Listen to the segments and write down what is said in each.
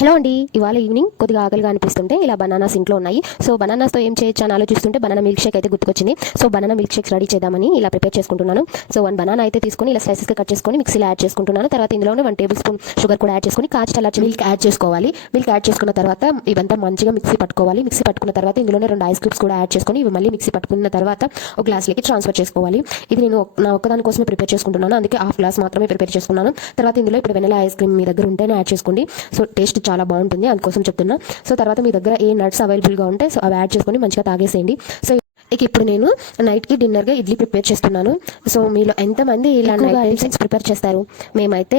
Hello అండి, ఇవాళ evening కొద్దిగా ఆకలిగా అనిపిస్తుంటే ఇలా బనానాస్ ఇంట్లో ఉన్నాయి. సో బనానాస్తో ఏం చేయొచ్చు అని ఆలోచిస్తుంటే బనానా మిల్క్ షేక్ అయితే గుర్తుకొచ్చింది. So banana milk shakes ready చేద్దామని ఇలా ప్రిపేర్ చేసుకుంటున్నాను. సో 1 బనానా అయితే తీసుకొని ఇలా స్లైసెస్గా కట్ చేసుకొని మిక్సీలో యాడ్ చేసుకుంటున్నాను. తర్వాత ఇందులోనే 1 టేబుల్ స్పూన్ షుగర్ కూడా యాడ్ చేసుకొని కాచి చల్లార్చి మిల్క్ యాడ్ చేసుకోవాలి. మిల్క్ యాడ్ చేసుకున్న తర్వాత ఇవంతా మంచిగా మిక్సీ పట్టుకోవాలి. మిక్సీ పట్టుకున్న తర్వాత ఇందులోనే 2 ఐస్ క్యూబ్స్ కూడా యాడ్ చేసుకొని ఇవి మళ్ళీ మిక్సీ పట్టుకున్న తర్వాత ఒక గ్లాస్లోకి ట్రాన్స్ఫర్ చేసుకోవాలి. ఇది నేను నా ఒక్కదాని కోసమే ప్రిపేర్ చేసుకుంటున్నాను, అందుకే హాఫ్ గ్లాస్ మాత్రమే ప్రిపేర్ చేసుకున్నాను. తర్వాత ఇందులో ఇప్పుడు వెనిలా ఐస్ క్రీమ్ మీ దగ్గర ఉంటేనే యాడ్ చేసుకోండి. సో టేస్ట్ చాలా బాగుంటుంది, కోసం చెప్తున్నా. సో తర్వాత మీ దగ్గర ఏ నట్స్ అవైలబుల్గా ఉంటే సో అవి యాడ్ చేసుకొని మంచిగా తాగేసేయండి. సో ఇక ఇప్పుడు నేను నైట్కి డిన్నర్గా ఇడ్లీ ప్రిపేర్ చేస్తున్నాను. సో మీలో ఎంతమంది ఇలా టిఫిన్స్ ప్రిపేర్ చేస్తారు? మేమైతే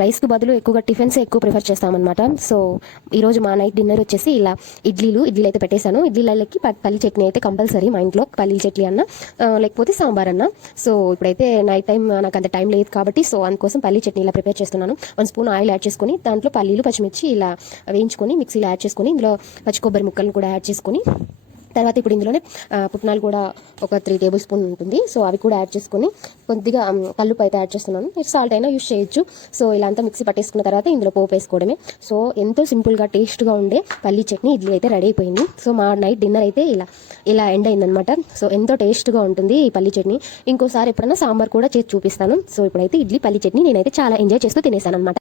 రైస్కి బదులు ఎక్కువగా టిఫిన్స్ ఎక్కువ ప్రిఫర్ చేస్తామన్నమాట. సో ఈరోజు మా నైట్ డిన్నర్ వచ్చేసి ఇలా ఇడ్లీలు అయితే పెట్టేశాను. ఇడ్లీలకి పల్లి చట్నీ అయితే కంపల్సరీ మా ఇంట్లో. పల్లి చట్నీ అన్న లేకపోతే సాంబార్ అన్న. సో ఇప్పుడైతే నైట్ టైం నాకు అంత టైం లేదు కాబట్టి సో అందుకోసం పల్లి చట్నీ ఇలా ప్రిపేర్ చేస్తున్నాను. 1 స్పూన్ ఆయిల్ యాడ్ చేసుకొని దాంట్లో పల్లీలు పచ్చిమిర్చి ఇలా వేయించుకొని మిక్సీలో యాడ్ చేసుకొని ఇందులో పచ్చి కొబ్బరి ముక్కలను కూడా యాడ్ చేసుకొని తర్వాత ఇప్పుడు ఇందులోనే పుట్నాలు కూడా ఒక 3 టేబుల్ స్పూన్ ఉంటుంది. సో అవి కూడా యాడ్ చేసుకొని కొద్దిగా కల్లుపు అయితే యాడ్ చేస్తున్నాను. సాల్ట్ అయినా యూస్ చేయొచ్చు. సో ఇలా అంతా మిక్సీ పట్టేసుకున్న తర్వాత ఇందులో పోపు వేసుకోవడమే. సో ఎంతో సింపుల్గా టేస్ట్గా ఉండే పల్లీ చట్నీ ఇడ్లీ అయితే రెడీ అయిపోయింది. సో మా నైట్ డిన్నర్ అయితే ఇలా ఎండ్ అయిందనమాట. సో ఎంతో టేస్ట్గా ఉంటుంది ఈ పల్లీ చట్నీ. ఇంకోసారి ఎప్పుడైనా సాంబార్ కూడా చేసి చూపిస్తాను. సో ఇప్పుడైతే ఇడ్లీ పల్లీ చట్నీ నేనైతే చాలా ఎంజాయ్ చేస్తూ తినేసాను అనమాట.